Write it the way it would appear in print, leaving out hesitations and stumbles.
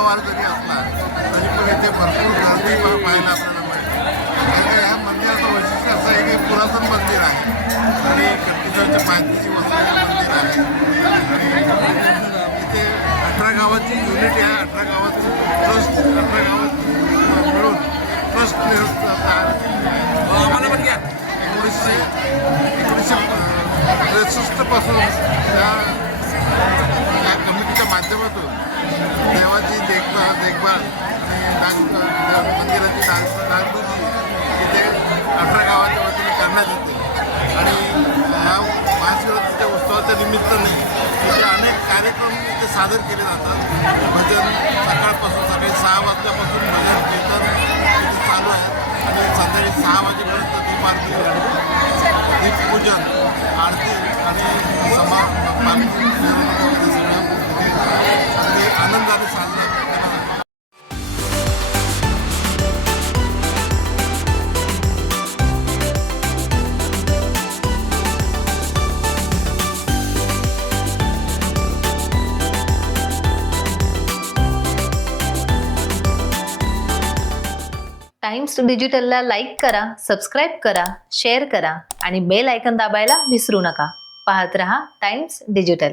सणावार जरी असला तरी पण इथे भरपूर गर्दी पाहायला आपल्याला मिळते. कारण का ह्या मंदिराचं वैशिष्ट्य असं आहे की पुरातन मंदिर आहे आणि कडकेश्वरच्या पायथ्याशी वसलेलं मंदिर आहे. आणि इथे 18 गावाची युनिटी आहे. 18 गावाचं ट्रस्ट, 18 गावात मिळून ट्रस्ट आम्हाला पण घ्या. 1963 पासून त्या कमिटीच्या माध्यमातून देवाची देखभाल आणि मंदिराची डागडुजी तिथे 18 गावाच्या वतीने करण्यात येते. आणि ह्या महाशिवरात्रीच्या उत्सवाच्या निमित्ताने तिथे अनेक कार्यक्रम इथे सादर केले जातात. भजन सकाळपासून सकाळी 6 वाजल्यापासून भजन कीर्तन इथे चालू आहे आणि संध्याकाळी 6 वाजेपर्यंत दीपारती, दीपपूजन, आरती आणि अगदी आनंदाने साजरा केला जातो. टाइम्स डिजिटलला लाईक करा, सबस्क्राईब करा, शेअर करा आणि बेल आयकॉन दाबायला विसरू नका. पाहत रहा टाइम्स डिजिटल.